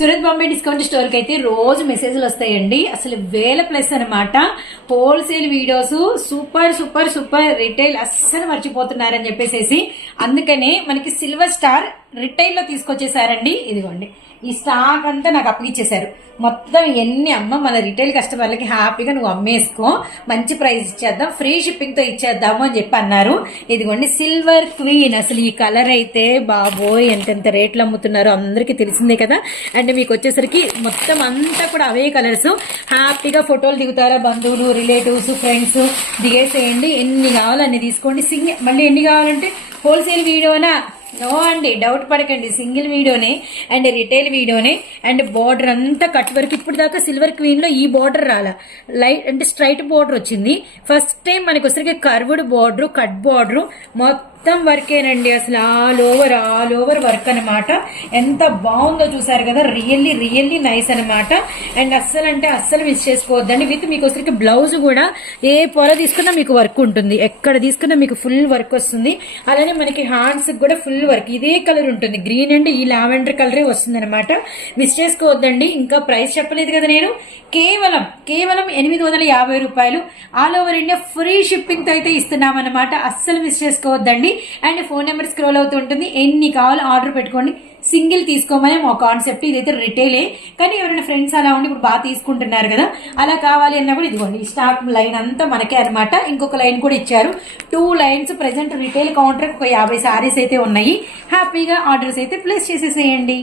Surat Bombay discount store కి అయితే రోజు మెసేజ్లు వస్తాయండి. అసలు వేల ప్లస్ అనమాట. Wholesale videos super super super, retail అస్సలు మర్చిపోతున్నారని చెప్పేసి అందుకనే మనకి సిల్వర్ స్టార్ రిటైల్ లో తీసుకొచ్చేసారండి. ఇదిగోండి ఈ స్టాక్ అంతా నాకు అప్పగిచ్చేసారు. మొత్తం ఎన్ని అమ్మ మన రిటైల్ కస్టమర్లకి హ్యాపీగా నువ్వు అమ్మేసుకో, మంచి ప్రైస్ ఇచ్చేద్దాం, ఫ్రీ షిప్పింగ్ తో ఇచ్చేద్దాము అని చెప్పి అన్నారు. ఇదిగోండి సిల్వర్ క్వీన్. అసలు ఈ కలర్ అయితే బాబోయ్ ఎంతెంత రేట్లు అమ్ముతున్నారో అందరికీ తెలిసిందే కదా. అండ్ మీకు వచ్చేసరికి మొత్తం అంతా కూడా అవే కలర్స్. హ్యాపీగా ఫోటోలు దిగుతారా బంధువులు, రిలేటివ్స్, ఫ్రెండ్స్ దిగేసేయండి. ఎన్ని కావాలో అన్ని తీసుకోండి. మళ్ళీ ఎన్ని కావాలంటే హోల్సేల్ వీడియోనా? నో అండి, డౌట్ పడకండి, సింగిల్ వీడియోనే అండ్ రిటైల్ వీడియోనే. అండ్ బార్డర్ అంతా కట్ వర్క్. ఇప్పుడు దాకా సిల్వర్ క్వీన్ లో ఈ బార్డర్ రాలా, లైట్ అంటే స్ట్రైట్ బార్డర్ వచ్చింది. ఫస్ట్ టైం మనకి వచ్చరికి కర్వ్డ్ బార్డర్, కట్ బార్డర్, మొత్తం వర్కేనండి. అసలు ఆల్ ఓవర్ వర్క్ అనమాట. ఎంత బాగుందో చూసారు కదా. రియల్లీ రియల్లీ నైస్ అనమాట. అండ్ అస్సలు మిస్ చేసుకోవద్దండి. విత్ మీకు వచ్చరికి బ్లౌజ్ కూడా ఏ పొర తీసుకున్నా మీకు వర్క్ ఉంటుంది, ఎక్కడ తీసుకున్నా మీకు ఫుల్ వర్క్ వస్తుంది. అలానే మనకి హ్యాండ్స్ కూడా ఫుల్ వర్క్ ఇదే కలర్ ఉంటుంది. గ్రీన్ అండ్ ఈ లావెండర్ కలరే వస్తుంది అనమాట. మిస్ చేసుకోవద్దండి. ఇంకా ప్రైస్ చెప్పలేదు కదా నేను. కేవలం 850 రూపాయలు all over India free shipping తో అయితే ఇస్తున్నాం అనమాట. అస్సలు మిస్ చేసుకోవద్దండి. అండ్ ఫోన్ నెంబర్ స్క్రోల్ అవుతుంటుంది. ఎన్ని కావాలో ఆర్డర్ పెట్టుకోండి. సింగిల్ తీసుకోమని మా కాన్సెప్ట్. ఇదైతే రిటైలే, కానీ ఎవరైనా ఫ్రెండ్స్ అలా ఉండి ఇప్పుడు బాగా తీసుకుంటున్నారు కదా, అలా కావాలి అన్నా కూడా ఇదిగోండి ఈ స్టాక్ లైన్ అంతా మనకే అనమాట. ఇంకొక లైన్ కూడా ఇచ్చారు. 2 లైన్స్. ప్రెసెంట్ రిటైల్ కౌంటర్ ఒక 50 సారీస్ అయితే ఉన్నాయి. హ్యాపీగా ఆర్డర్స్ అయితే ప్లేస్ చేసేసేయండి.